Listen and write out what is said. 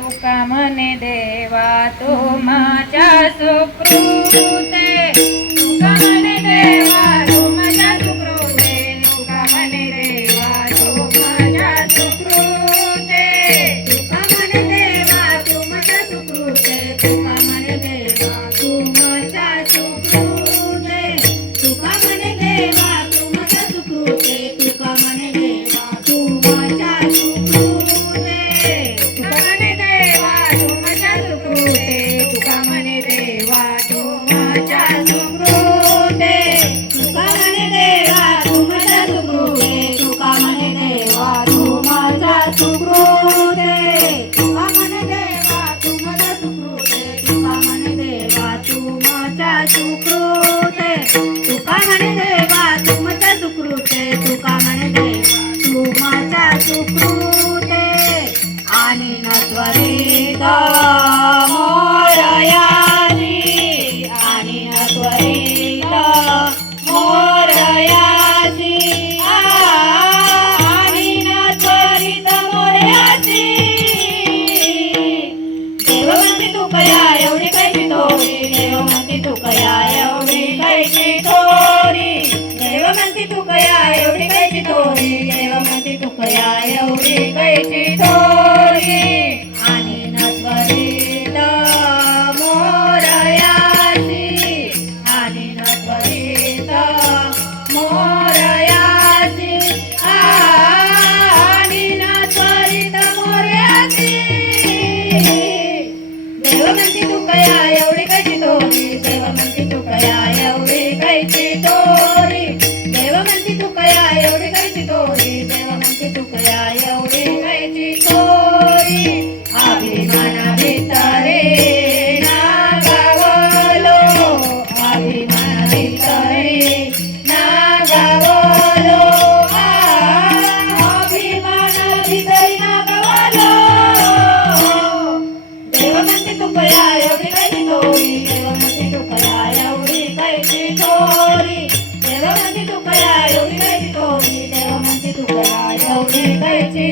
तुका म्हणे देवा कया एवढी कैची थोरी देव म्हणती तू कया एवढी कैची थोरी देव म्हणती तू कया एवढी कैची थोरी देव म्हणती तू कया एवढी कैची थोरी आणि नत्वरित मोरयासी आणि नत्वरित मोरयासी आणि नत्वरित मोरयासी देव म्हणती तू कया एवढी कैची थोरी देव म्हणती तू कया एवढी कैची थोरी देव म्हणती तू कया एवढी कैची थोरी देव म्हणती तू कया एवढी कैची थोरी अभिमाना भितरे ना गावलो अभिमाना भितरे ना गावलो अभिमाना भितरे ना गावलो देव म्हणती तू कया एवढी कैची थोरी देव म्हणती तू कया एवढी कैची थोरी देव म्हणती तू कया एवढी कैची थोरी देव म्हणती तू कया एवढी कैची